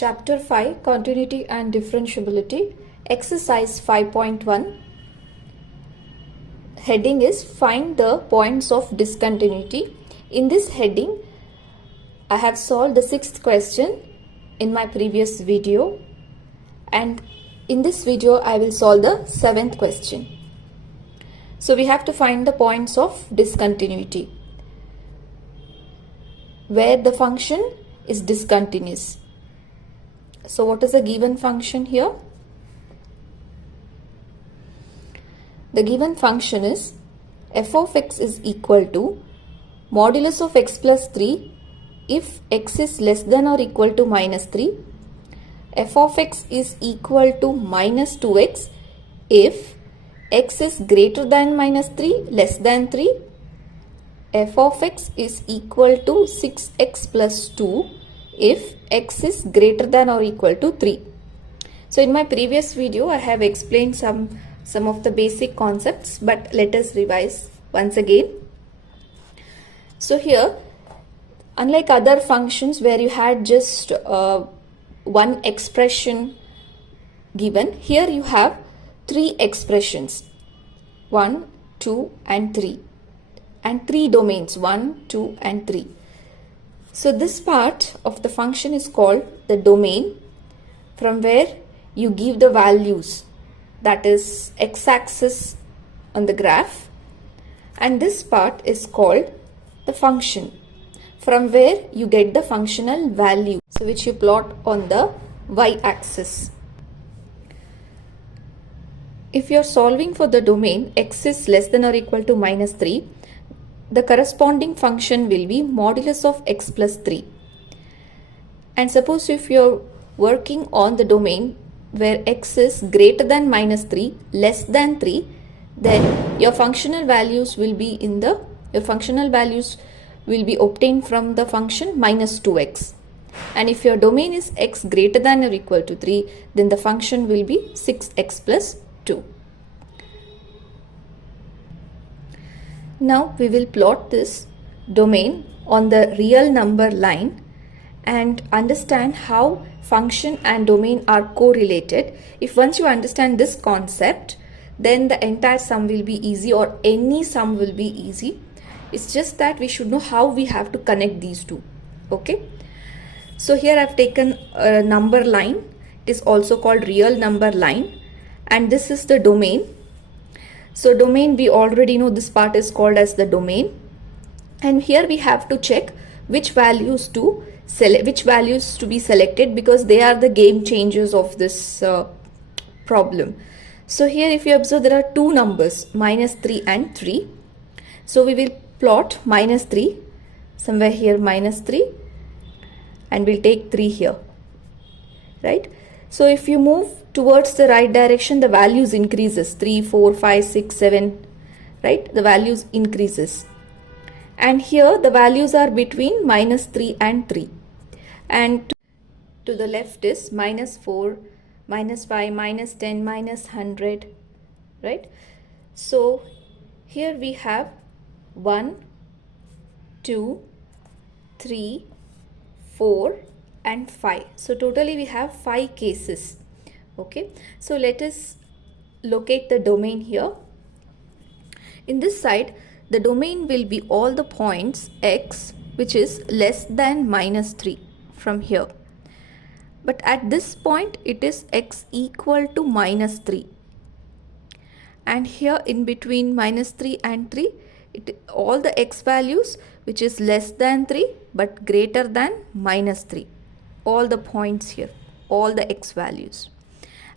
Chapter 5 Continuity and Differentiability, Exercise 5.1. Heading is Find the Points of Discontinuity. In this heading, I have solved the 6th question in my previous video, and in this video I will solve the 7th question. So we have to find the points of discontinuity where the function is discontinuous. So what is the given function here? The given function is f of x is equal to modulus of x plus 3 if x is less than or equal to minus 3. F of x is equal to minus 2x if x is greater than minus 3, less than 3. F of x is equal to 6x plus 2 if x is greater than or equal to 3. So in my previous video I have explained some of the basic concepts, but let us revise once again. So here, unlike other functions where you had just one expression given, here you have 3 expressions, 1, 2 and 3, and 3 domains, 1, 2 and 3. So this part of the function is called the domain, from where you give the values, that is x-axis on the graph, and this part is called the function, from where you get the functional value, so which you plot on the y-axis. If you are solving for the domain x is less than or equal to minus 3, the corresponding function will be modulus of x plus 3. And suppose if you are working on the domain where x is greater than minus 3, less than 3, then your functional values will be obtained from the function minus 2x. And if your domain is x greater than or equal to 3, then the function will be 6x plus 2. Now we will plot this domain on the real number line and understand how function and domain are correlated. If once you understand this concept, then the entire sum will be easy, or any sum will be easy. It's just that we should know how we have to connect these two. Okay. So here I've taken a number line. It is also called real number line, and this is the domain. So domain, we already know this part is called as the domain, and here we have to check which values to be selected, because they are the game changers of this problem. So here if you observe, there are two numbers, minus 3 and 3. So we will plot minus 3 somewhere here, minus 3, and we'll take 3 here, right? So if you move towards the right direction, the values increases, 3, 4, 5, 6, 7, right? The values increases. And here the values are between minus 3 and 3. And to the left is minus 4, minus 5, minus 10, minus 100, right? So here we have 1, 2, 3, 4 and 5. So totally we have 5 cases. Okay, so let us locate the domain here. In this side, the domain will be all the points x which is less than minus 3 from here. But at this point it is x equal to minus 3. And here in between minus 3 and 3, all the x values which is less than 3 but greater than minus 3. All the points here, all the x values.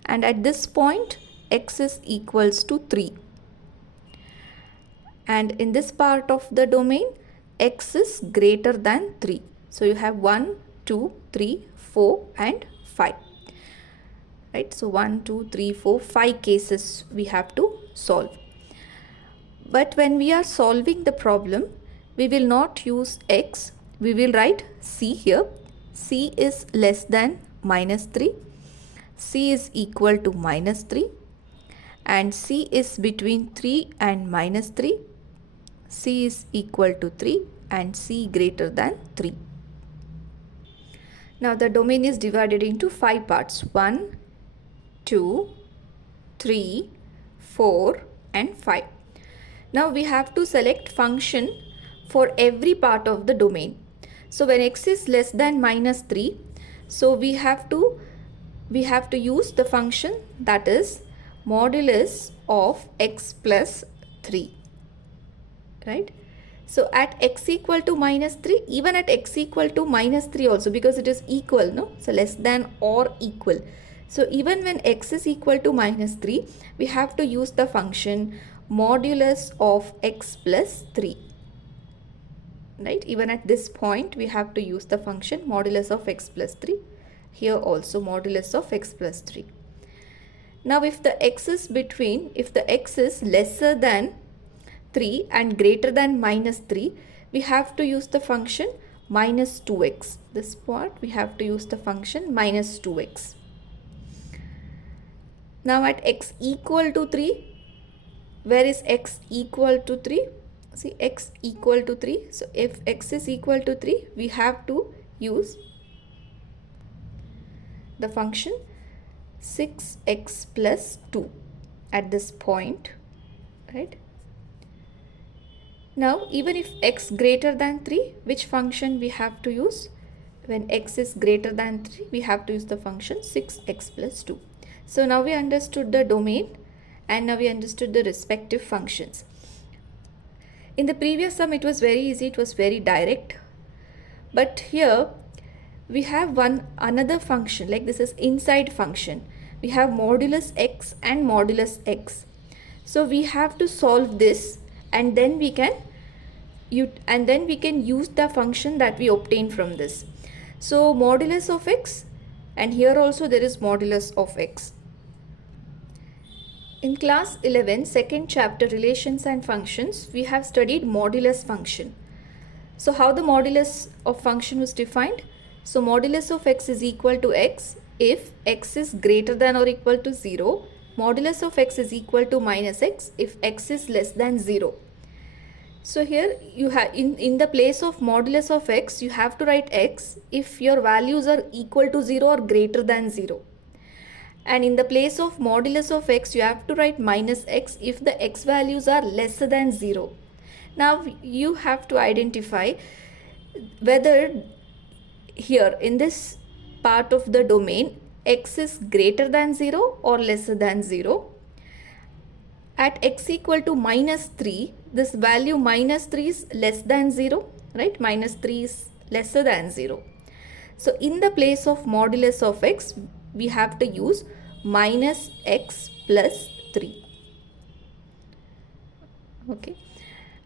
And at this point x is equals to 3. And in this part of the domain, x is greater than 3. So you have 1, 2, 3, 4 and 5. Right? So 1, 2, 3, 4, 5 cases we have to solve. But when we are solving the problem, we will not use x. We will write c here. C is less than minus 3. C is equal to minus 3, and C is between 3 and minus 3. C is equal to 3 and C greater than 3. Now the domain is divided into 5 parts: 1, 2, 3, 4 and 5. Now we have to select function for every part of the domain. So when x is less than -3, so we have to use the function that is modulus of x plus 3, right? So at x equal to -3, even at x equal to -3 also, because it is equal, no? So less than or equal. So even when x is equal to -3, we have to use the function modulus of x plus 3, right? Even at this point we have to use the function modulus of x plus 3. Here also modulus of x plus 3. Now if the x is lesser than 3 and greater than -3, we have to use the function minus 2x. This part we have to use the function minus 2x. Now at x equal to 3, where is x equal to 3? See, x equal to 3. So if x is equal to 3, we have to use the function 6x plus 2 at this point, right? Now even if x greater than 3, which function we have to use? When x is greater than 3, we have to use the function 6x plus 2. So now we understood the domain and now we understood the respective functions. In the previous sum it was very easy, it was very direct. But here we have another function, like this is inside function. We have modulus x and modulus x. So we have to solve this and then we can use the function that we obtain from this. So modulus of x, and here also there is modulus of x. In class 11, second chapter, relations and functions, we have studied modulus function. So how the modulus of function was defined? So modulus of x is equal to x if x is greater than or equal to 0. Modulus of x is equal to minus x if x is less than 0. So here you have in the place of modulus of x, you have to write x if your values are equal to 0 or greater than 0. And in the place of modulus of x, you have to write minus x if the x values are lesser than 0. Now you have to identify whether here in this part of the domain x is greater than 0 or lesser than 0. At x equal to minus 3, this value minus 3 is less than 0, right? Minus 3 is lesser than 0. So in the place of modulus of x, we have to use minus x plus 3. Okay.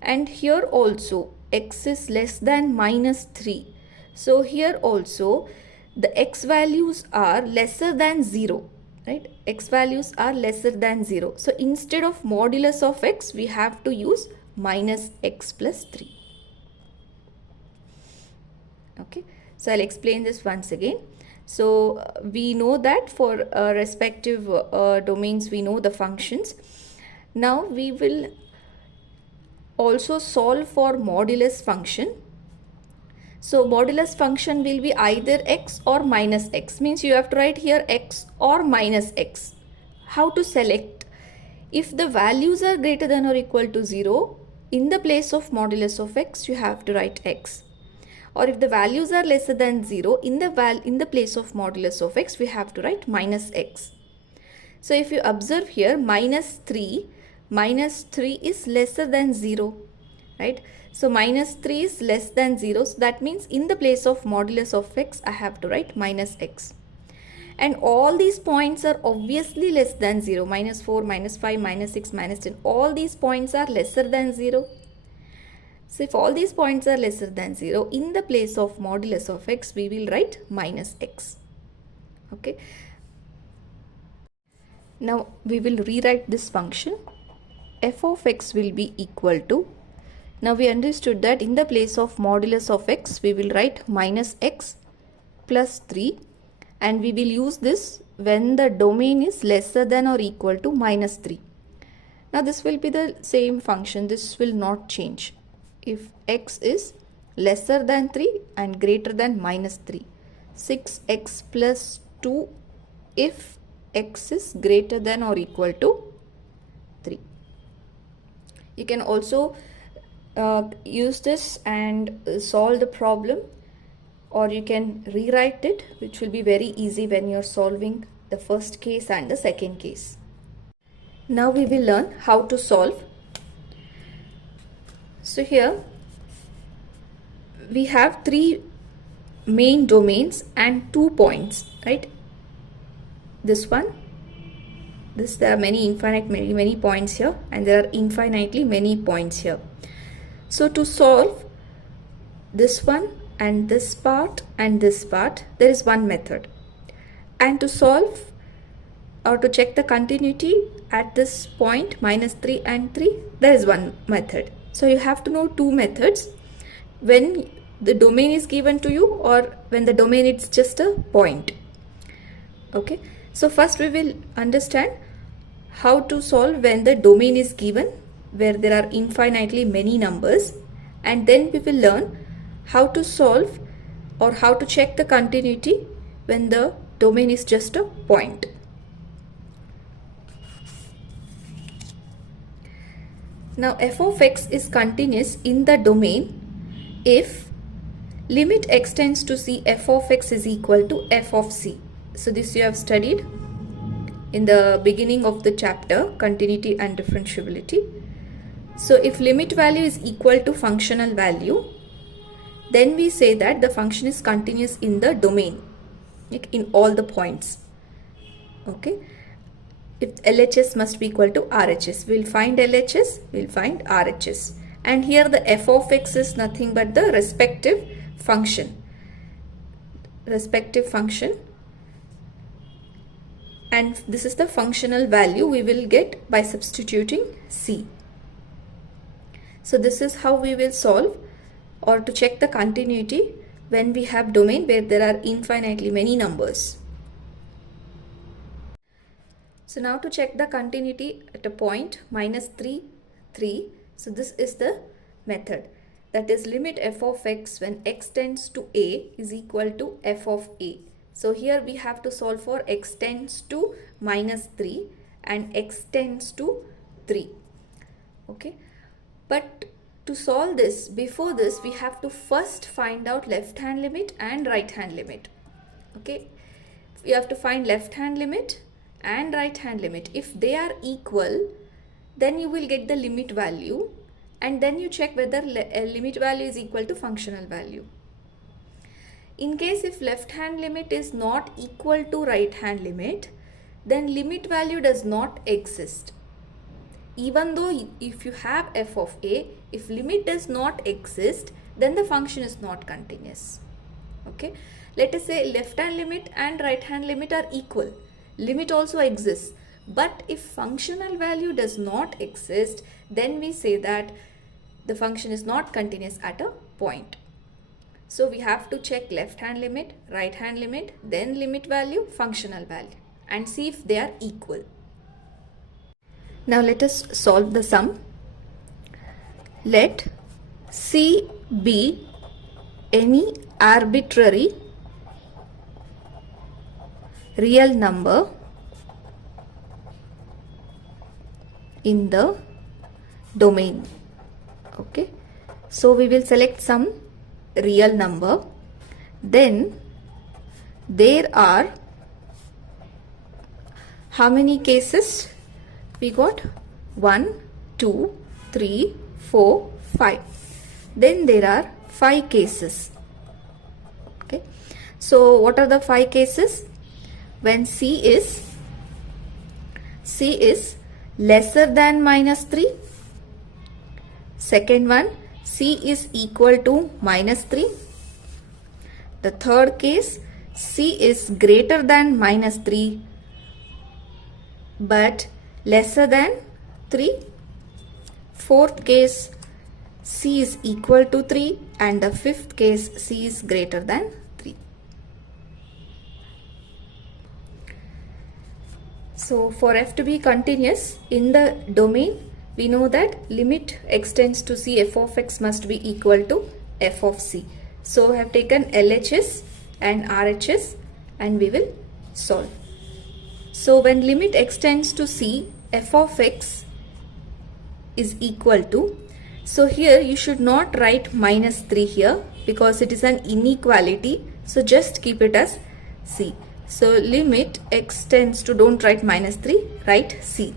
And here also x is less than minus 3. So here also the x values are lesser than 0, right? X values are lesser than 0. So instead of modulus of x, we have to use minus x plus 3. Okay. So I'll explain this once again. So we know that for respective domains, we know the functions. Now we will also solve for modulus function. So modulus function will be either x or minus x. Means you have to write here x or minus x. How to select? If the values are greater than or equal to 0, in the place of modulus of x, you have to write x. Or if the values are lesser than 0, in the place of modulus of x, we have to write minus x. So if you observe here, minus 3 is lesser than 0, right? So minus 3 is less than 0. So that means in the place of modulus of x, I have to write minus x. And all these points are obviously less than 0. Minus 4, minus 5, minus 6, minus 10. All these points are lesser than 0. So if all these points are lesser than 0, in the place of modulus of x, we will write minus x. Okay. Now we will rewrite this function. F of x will be equal to, now we understood that in the place of modulus of x, we will write minus x plus 3, and we will use this when the domain is lesser than or equal to minus 3. Now this will be the same function, this will not change. If x is lesser than 3 and greater than minus 3. 6x plus 2 if x is greater than or equal to 3. You can also use this and solve the problem, or you can rewrite it, which will be very easy when you're solving the first case and the second case. Now we will learn how to solve. So here we have 3 main domains and 2 points, right? This one, there are many points here, and there are infinitely many points here. So to solve this one and this part and this part, there is one method. And to solve or to check the continuity at this point -3 and 3, there is one method. So you have to know 2 methods when the domain is given to you or when the domain is just a point. Okay, so first we will understand how to solve when the domain is given where there are infinitely many numbers, and then we will learn how to solve or how to check the continuity when the domain is just a point. Now f of x is continuous in the domain if limit x tends to c, f of x is equal to f of c. So this you have studied in the beginning of the chapter, continuity and differentiability. So if limit value is equal to functional value, then we say that the function is continuous in the domain, like in all the points. Okay, if LHS must be equal to RHS, we'll find LHS, we'll find RHS, and here the f of x is nothing but the respective function, and this is the functional value we will get by substituting c. So this is how we will solve or to check the continuity when we have domain where there are infinitely many numbers. So now to check the continuity at a point -3, 3. So this is the method, that is limit f of x when x tends to a is equal to f of a. So here we have to solve for x tends to -3 and x tends to 3. Okay, but to solve this, before this we have to first find out left hand limit and right hand limit. Okay, you have to find left hand limit and right hand limit. If they are equal, then you will get the limit value, and then you check whether limit value is equal to functional value. In case if left hand limit is not equal to right hand limit, then limit value does not exist. Even though if you have f of a, if limit does not exist, then the function is not continuous. Okay, let us say left hand limit and right hand limit are equal, limit also exists, but if functional value does not exist, then we say that the function is not continuous at a point. So we have to check left hand limit, right hand limit, then limit value, functional value, and see if they are equal. Now let us solve the sum. Let C be any arbitrary real number in the domain. Okay, so we will select some real number, then there are how many cases? We got 1, 2, 3, 4, 5. Then there are 5 cases. Okay, so what are the 5 cases? When c is lesser than -3. Second one, c is equal to -3. The third case, c is greater than -3 but lesser than 3. Fourth case, c is equal to 3, and the fifth case, c is greater than 3. So for f to be continuous in the domain, we know that limit x tends to c, f of x must be equal to f of c. So I have taken LHS and RHS, and we will solve. So when limit extends to C, f of x is equal to, so here you should not write minus 3 here because it is an inequality. So just keep it as C. So limit extends to, don't write minus 3, write C.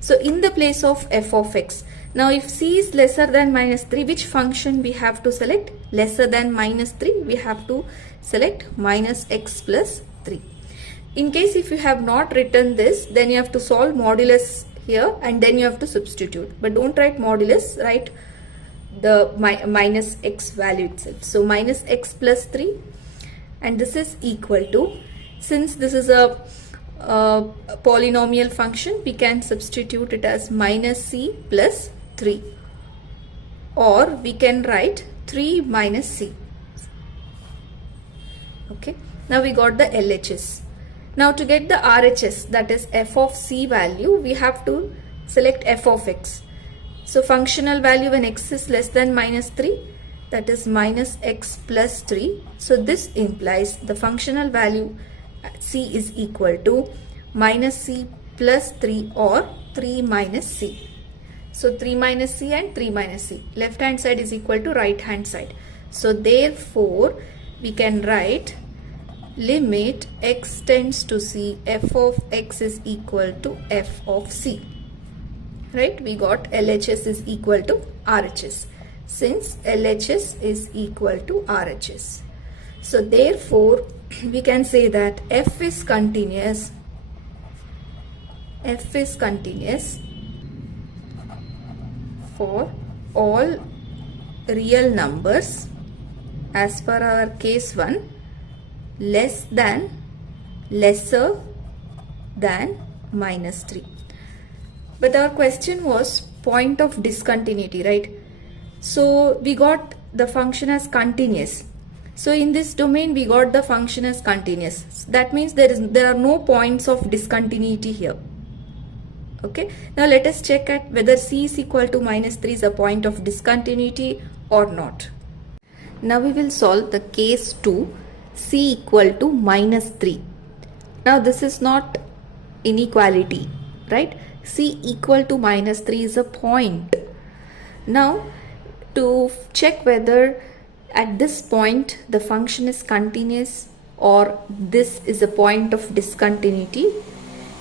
So in the place of f of x. Now if C is lesser than minus 3, which function we have to select? Lesser than minus 3, we have to select minus x plus 3. In case if you have not written this, then you have to solve modulus here and then you have to substitute. But don't write modulus, write the minus x value itself. So minus x plus 3, and this is equal to, since this is a polynomial function, we can substitute it as minus c plus 3, or we can write 3 minus c. Okay, now we got the LHS. Now to get the RHS, that is f of c value, we have to select f of x. So functional value when x is less than minus 3, that is minus x plus 3. So this implies the functional value at c is equal to minus c plus 3 or 3 minus c. So 3 minus c and 3 minus c. Left hand side is equal to right hand side. So therefore we can write limit x tends to c, f of x is equal to f of c. Right? We got LHS is equal to RHS, since LHS is equal to RHS. So therefore we can say that f is continuous for all real numbers as per our case 1 lesser than minus 3. But our question was point of discontinuity, right? So we got the function as continuous. So in this domain we got the function as continuous. That means there are no points of discontinuity here. Okay, now let us check at whether c is equal to minus 3 is a point of discontinuity or not. Now we will solve the case 2, c equal to minus 3. Now this is not inequality, right? C equal to minus 3 is a point. Now to check whether at this point the function is continuous or this is a point of discontinuity,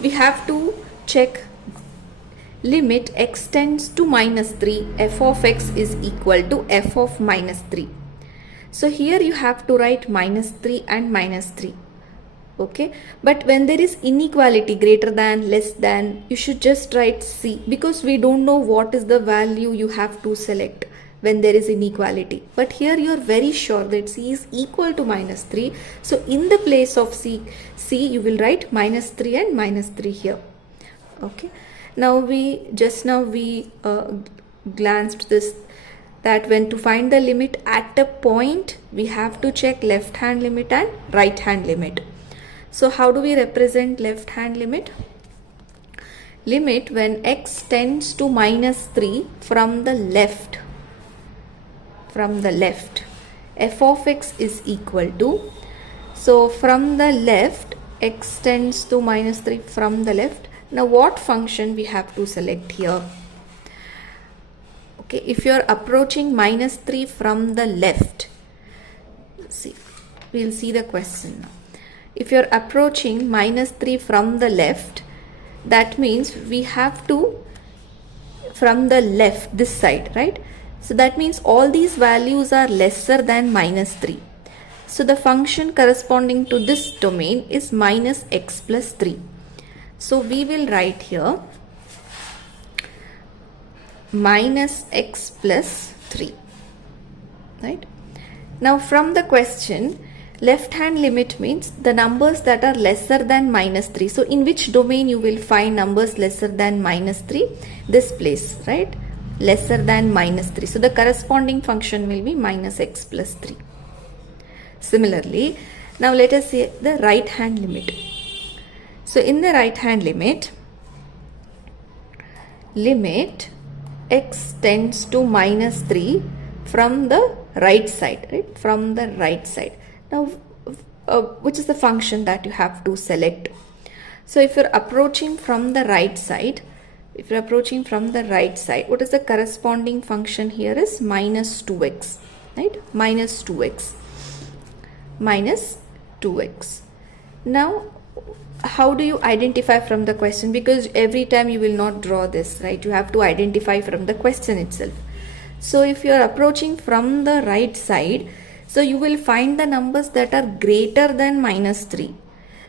we have to check limit x tends to minus 3, f of x is equal to f of minus 3. So here you have to write minus 3 and minus 3. Okay, but when there is inequality greater than, less than, you should just write c, because we don't know what is the value you have to select when there is inequality. But here you are very sure that c is equal to minus 3. So in the place of c you will write minus 3 and minus 3 here. Okay, now we glanced this, that when to find the limit at a point we have to check left hand limit and right hand limit. So how do we represent left hand limit? Limit when x tends to minus 3 from the left, f of x is equal to, so from the left x tends to minus 3 from the left. Now what function we have to select here? Okay, if you are approaching minus 3 from the left, see, we'll see the question now. If you are approaching minus 3 from the left, that means we have to, from the left, this side, right? So that means all these values are lesser than minus 3. So the function corresponding to this domain is minus x plus 3. So we will write here minus x plus 3, right? Now from the question, left hand limit means the numbers that are lesser than minus 3. So in which domain you will find numbers lesser than minus 3? This place, right? Lesser than minus 3. So the corresponding function will be minus x plus 3. Similarly, now let us say the right hand limit. So in the right hand limit x tends to minus 3 from the right side, right? From the right side. Now which is the function that you have to select. So if you're approaching from the right side, what is the corresponding function here is minus 2x, right? Minus 2x. Now, how do you identify from the question? Because every time you will not draw this, right? You have to identify from the question itself. So if you are approaching from the right side, so you will find the numbers that are greater than minus 3.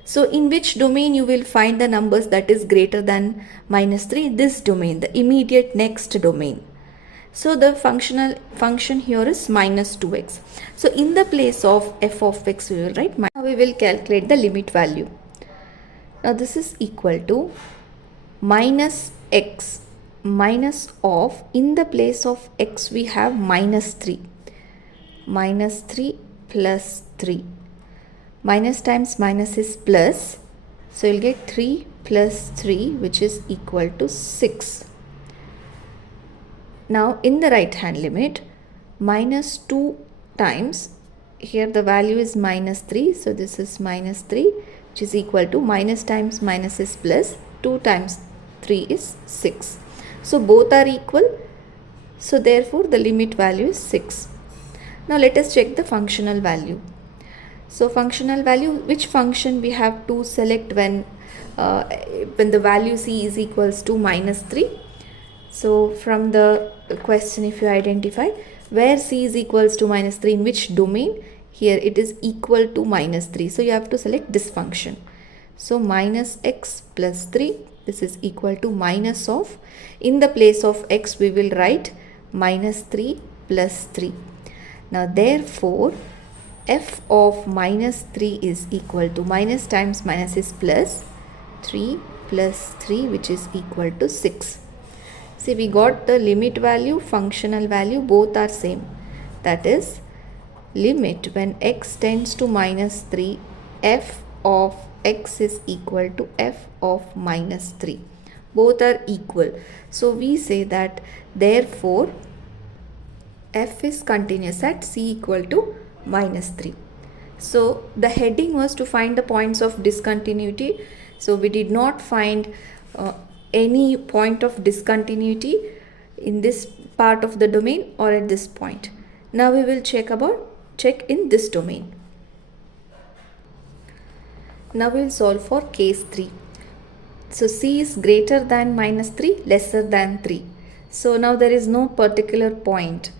So in which domain you will find the numbers that is greater than minus 3? This domain, the immediate next domain. So the function here is minus 2x. So in the place of f of x, we will write, now we will calculate the limit value. Now this is equal to minus x minus of, in the place of x we have minus 3. Minus 3 plus 3. Minus times minus is plus. So you'll get 3 plus 3, which is equal to 6. Now in the right hand limit, minus 2 times, here the value is minus 3. So this is minus 3, which is equal to minus times minus is plus. 2 times 3 is 6. So both are equal. So therefore the limit value is 6. Now let us check the functional value. So functional value, which function we have to select when the value c is equals to minus 3. So from the question, if you identify where c is equals to minus 3, in which domain, here it is equal to minus 3. So you have to select this function. So minus x plus 3, this is equal to minus of, in the place of x we will write minus 3 plus 3. Now therefore f of minus 3 is equal to, minus times minus is plus, 3 plus 3, which is equal to 6. See, we got the limit value, functional value, both are same. That is, limit when x tends to minus 3, f of x is equal to f of minus 3. Both are equal. So we say that therefore f is continuous at c equal to minus 3. So the heading was to find the points of discontinuity. So we did not find any point of discontinuity in this part of the domain or at this point. Now we will check in this domain. Now we will solve for case 3. So c is greater than minus 3, lesser than 3. So now there is no particular point,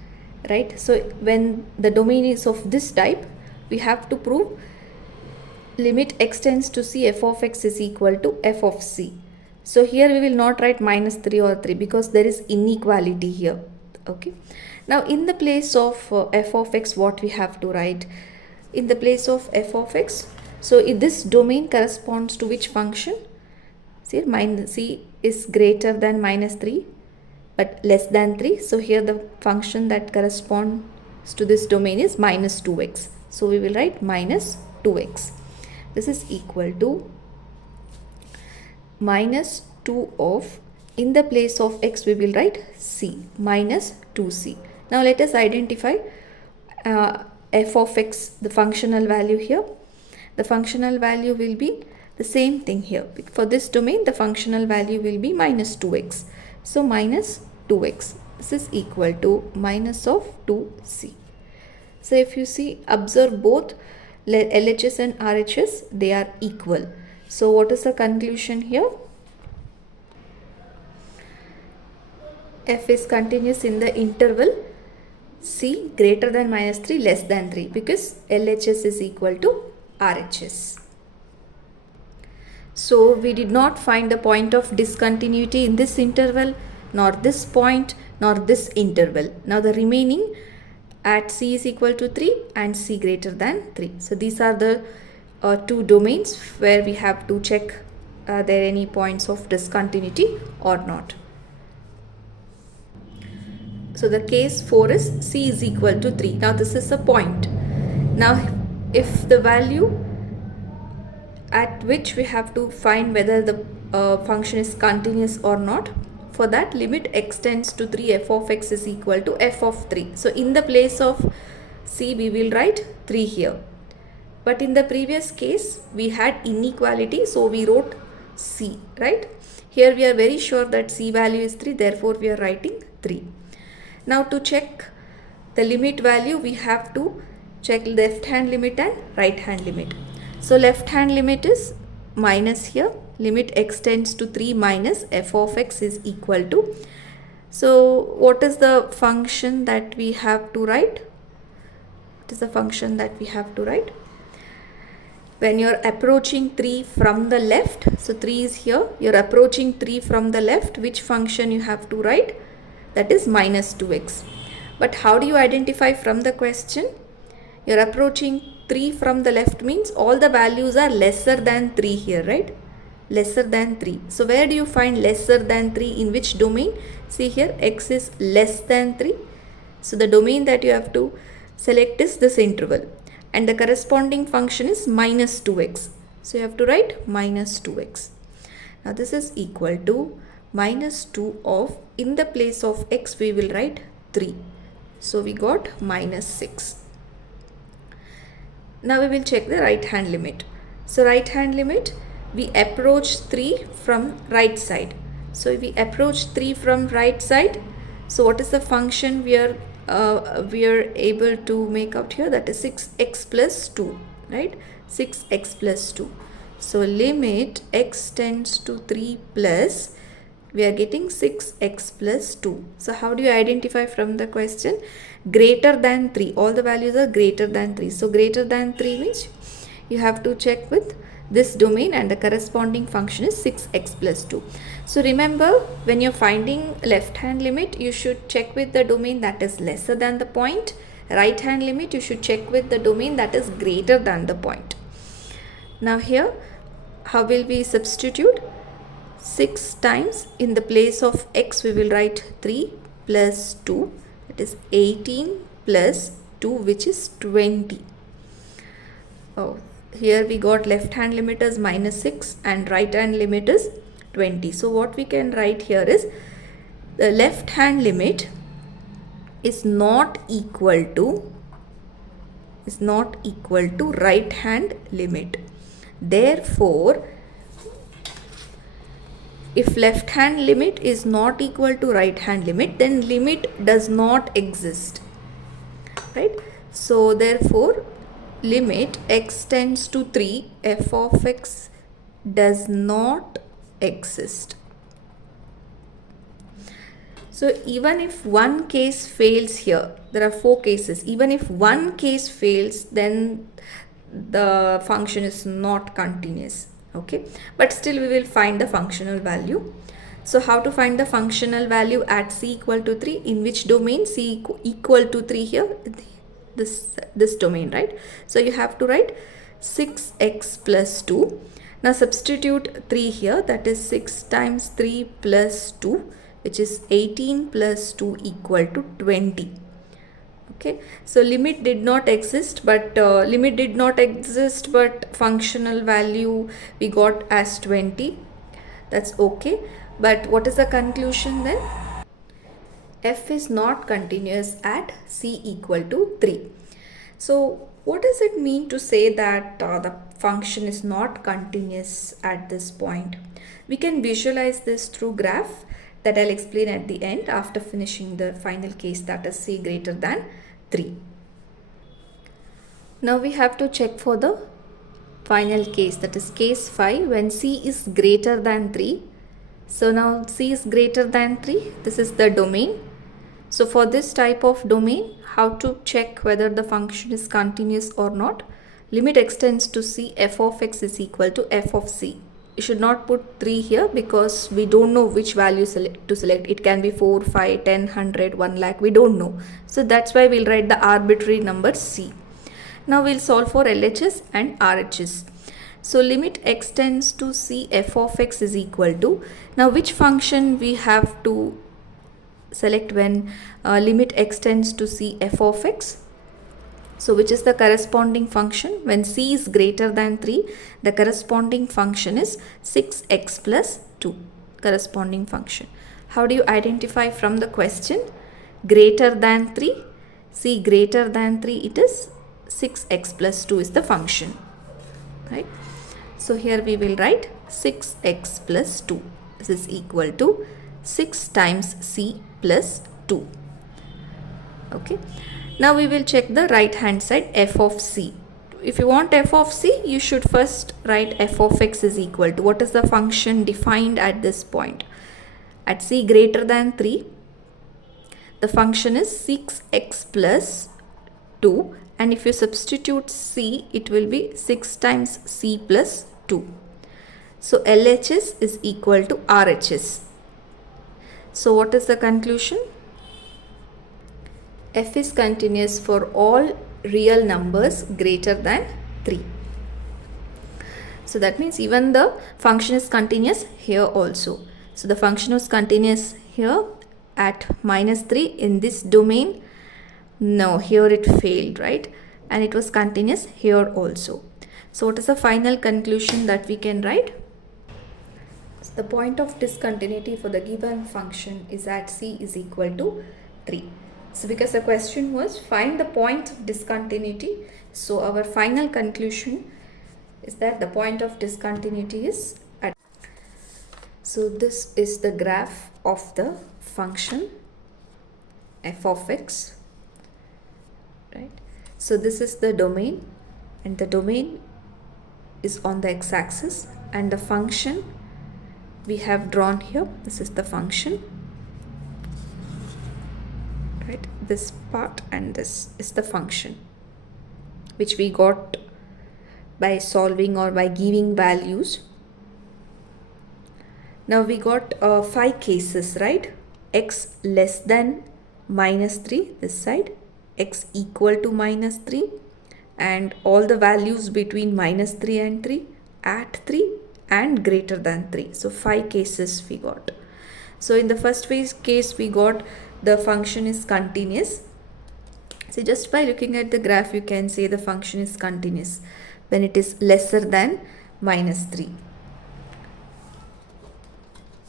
right? So when the domain is of this type, we have to prove limit x tends to c, f of x is equal to f of c. So here we will not write minus 3 or 3 because there is inequality here. Okay. Now in the place of f of x, what we have to write? In the place of f of x, so if this domain corresponds to which function? See, minus c is greater than minus 3 but less than 3. So here the function that corresponds to this domain is minus 2x. So we will write minus 2x. This is equal to minus 2 of, in the place of x we will write c, minus 2c. Now let us identify f of x, the functional value here. The functional value will be the same thing here. For this domain, the functional value will be minus 2x. So minus 2x. This is equal to minus of 2c. So if you see, observe both LHS and RHS, they are equal. So what is the conclusion here? F is continuous in the interval c greater than minus 3, less than 3, because LHS is equal to RHS. So we did not find the point of discontinuity in this interval, nor this point, nor this interval. Now the remaining at c is equal to 3 and c greater than 3. So these are the two domains where we have to check there any points of discontinuity or not. So the case 4 is c is equal to 3. Now this is a point. Now if the value at which we have to find whether the function is continuous or not, for that limit x tends to 3, f of x is equal to f of 3. So in the place of c we will write 3 here. But in the previous case, we had inequality, so we wrote C, right? Here we are very sure that C value is 3, therefore we are writing 3. Now to check the limit value, we have to check left hand limit and right hand limit. So left hand limit is minus here, limit x tends to 3 minus f of x is equal to. So what is the function that we have to write? What is the function that we have to write? When you're approaching 3 from the left, so 3 is here, you're approaching 3 from the left, which function you have to write? That is minus 2x. But how do you identify from the question? You're approaching 3 from the left means all the values are lesser than 3 here, right? Lesser than 3. So where do you find lesser than 3? In which domain? See here, x is less than 3. So the domain that you have to select is this interval. And the corresponding function is minus 2x. So you have to write minus 2x. Now this is equal to minus 2 of, in the place of x we will write 3. So we got minus 6. Now we will check the right hand limit. So right hand limit, we approach 3 from right side. So if we approach 3 from right side, so what is the function we are able to make out here? That is 6x plus 2, right? 6x plus 2. So limit x tends to 3 plus, we are getting 6x plus 2. So how do you identify from the question? Greater than 3. All the values are greater than 3. So greater than 3 means you have to check with this domain and the corresponding function is 6x plus 2. So remember, when you're finding left hand limit, you should check with the domain that is lesser than the point. Right hand limit, you should check with the domain that is greater than the point. Now here, how will we substitute? 6 times, in the place of x we will write 3 plus 2, that is 18 plus 2, which is 20. Oh, here we got left hand limit as minus 6 and right hand limit is 20. So what we can write here is the left hand limit is not equal to right hand limit. Therefore, if left hand limit is not equal to right hand limit, then limit does not exist, right? So therefore, limit x tends to 3 f of x does not exist. So even if one case fails here, there are 4 cases. Even if one case fails, then the function is not continuous. Okay, but still we will find the functional value. So how to find the functional value at c equal to 3? In which domain? C equal to 3 here, this domain, right? So you have to write 6x plus 2. Now substitute 3 here, that is 6 times 3 plus 2, which is 18 plus 2 equal to 20. Okay, so limit did not exist, but functional value we got as 20. That's okay. But what is the conclusion then? F is not continuous at c equal to 3. So what does it mean to say that the function is not continuous at this point? We can visualize this through graph that I'll explain at the end after finishing the final case, that is c greater than 3. Now we have to check for the final case, that is case 5, when c is greater than 3. So now c is greater than 3, this is the domain. So for this type of domain, how to check whether the function is continuous or not? Limit x tends to c, f of x is equal to f of c. You should not put 3 here because we don't know which value to select. It can be 4, 5, 10, 100, 1 lakh. We don't know. So that's why we'll write the arbitrary number c. Now we'll solve for LHS and RHS. So limit x tends to c, f of x is equal to. Now which function we have to select when limit x tends to c, f of x? So which is the corresponding function? When c is greater than 3, the corresponding function is 6x plus 2, corresponding function. How do you identify from the question? Greater than 3, c greater than 3, it is 6x plus 2 is the function, right? So here we will write 6x plus 2. This is equal to 6 times c plus 2. Okay. Now we will check the right hand side, f of c. If you want f of c, you should first write f of x is equal to, what is the function defined at this point? At c greater than 3, the function is 6x plus 2, and if you substitute c, it will be 6 times c plus 2. So LHS is equal to RHS. So what is the conclusion? F is continuous for all real numbers greater than 3. So that means even the function is continuous here also. So the function was continuous here at -3 in this domain. No, here it failed, right? And it was continuous here also. So what is the final conclusion that we can write? So the point of discontinuity for the given function is at c is equal to 3. So because the question was find the point of discontinuity, so our final conclusion is that the point of discontinuity is at. So this is the graph of the function f of x, right? So this is the domain, and the domain is on the x-axis, and the function we have drawn here, this is the function, right? This part and this is the function which we got by solving or by giving values. Now we got 5 cases, right? X less than -3 this side, x equal to -3, and all the values between -3 and 3, at 3 and greater than 3. So 5 cases we got. So in the first case we got the function is continuous. So just by looking at the graph you can say the function is continuous when it is lesser than -3.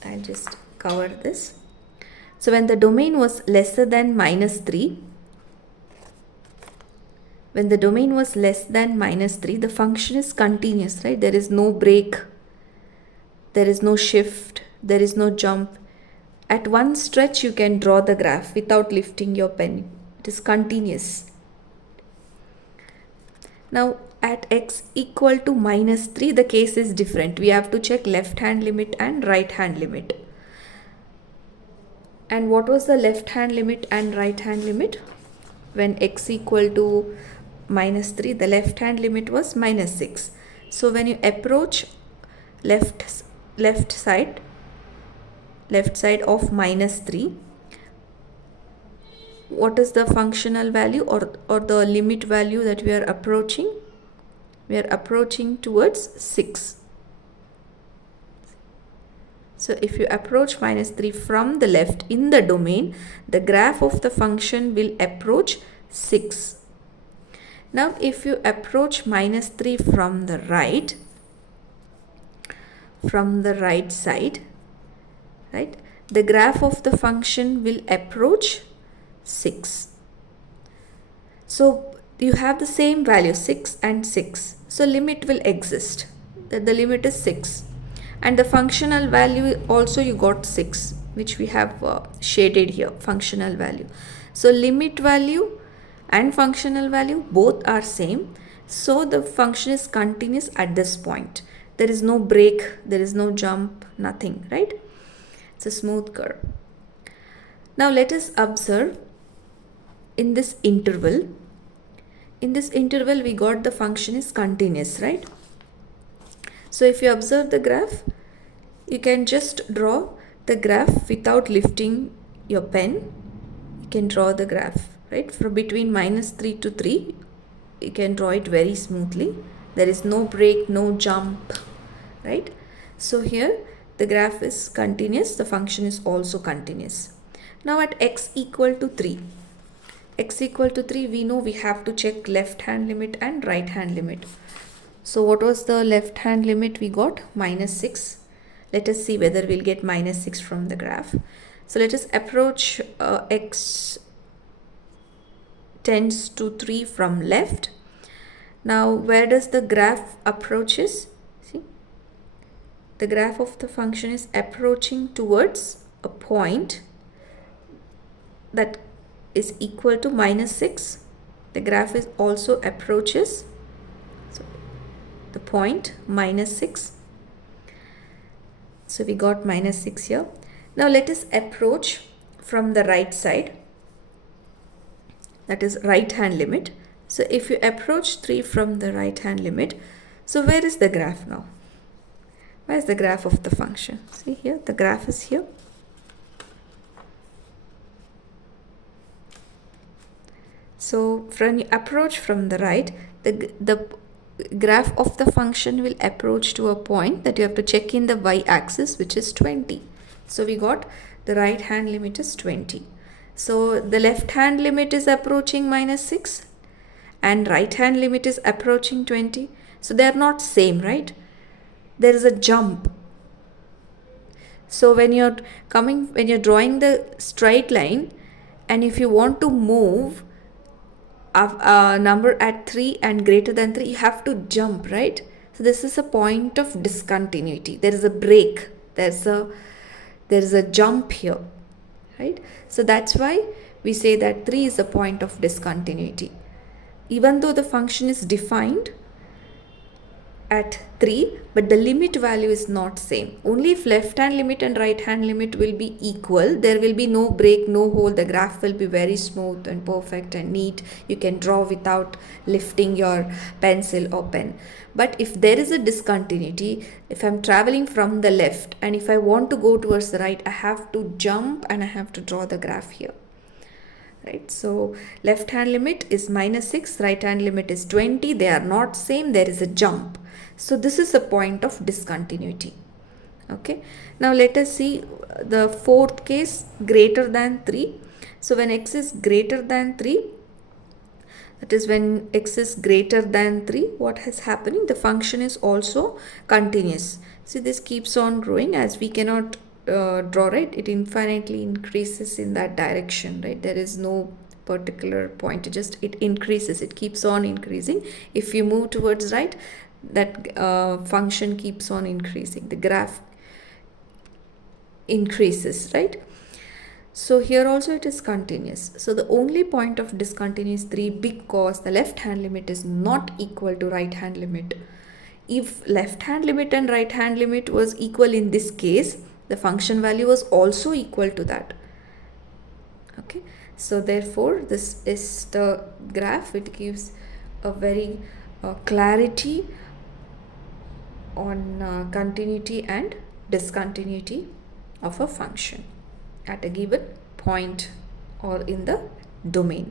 I'll just cover this. So when the domain was lesser than -3, when the domain was less than -3, the function is continuous, right? There is no break, there is no shift, there is no jump. At one stretch you can draw the graph without lifting your pen. It is continuous. Now at x equal to -3, the case is different. We have to check left hand limit and right hand limit. And what was the left hand limit and right hand limit? When x equal to -3, the left hand limit was -6. So when you approach left side of -3, what is the functional value or the limit value that we are approaching? We are approaching towards 6. So if you approach -3 from the left in the domain, the graph of the function will approach 6. Now if you approach -3 from the right side, right, the graph of the function will approach 6. So you have the same value 6 and 6. So limit will exist. The limit is 6. And the functional value also you got 6, which we have shaded here, functional value. So limit value and functional value both are same. So the function is continuous at this point. There is no break, there is no jump, nothing, right? It's a smooth curve. Now let us observe in this interval. In this interval we got the function is continuous, right? So if you observe the graph, you can just draw the graph without lifting your pen. You can draw the graph, right? From between -3 to 3, you can draw it very smoothly. There is no break, no jump, right? So here the graph is continuous, the function is also continuous. Now at x equal to 3, we know we have to check left hand limit and right hand limit. So what was the left hand limit we got? -6. Let us see whether we'll get -6 from the graph. So let us approach x tends to 3 from left. Now where does the graph approaches? See, the graph of the function is approaching towards a point that is equal to -6. The graph is also approaches the point -6. So we got -6 here. Now let us approach from the right side, that is right hand limit. So if you approach 3 from the right hand limit, so where is the graph now? Where is the graph of the function? See here, the graph is here. So when you approach from the right, the graph of the function will approach to a point that you have to check in the y-axis, which is 20. So we got the right hand limit is 20. So the left hand limit is approaching -6 and right hand limit is approaching 20. So they are not same, right? There is a jump. So when you're drawing the straight line, and if you want to move a number at 3 and greater than 3, you have to jump, right? So this is a point of discontinuity. There is a break. There is a jump here, right? So that's why we say that 3 is a point of discontinuity. Even though the function is defined at 3, but the limit value is not same. Only if left hand limit and right hand limit will be equal, there will be no break, no hole. The graph will be very smooth and perfect and neat. You can draw without lifting your pencil or pen. But if there is a discontinuity, if I'm traveling from the left and if I want to go towards the right, I have to jump and I have to draw the graph here. Right, so left hand limit is -6, right hand limit is 20. They are not same. There is a jump. So this is a point of discontinuity. Okay, now let us see the fourth case, greater than 3. So when x is greater than 3, that is when x is greater than 3, what is happening? The function is also continuous. See, this keeps on growing as we cannot draw, right? It infinitely increases in that direction, right? There is no particular point. It increases. It keeps on increasing. If you move towards right, that function keeps on increasing. The graph increases, right? So here also it is continuous. So the only point of discontinuity is 3 because the left hand limit is not equal to right hand limit. If left hand limit and right hand limit was equal in this case, the function value was also equal to that. Okay, so therefore this is the graph. It gives a very clarity on continuity and discontinuity of a function at a given point or in the domain.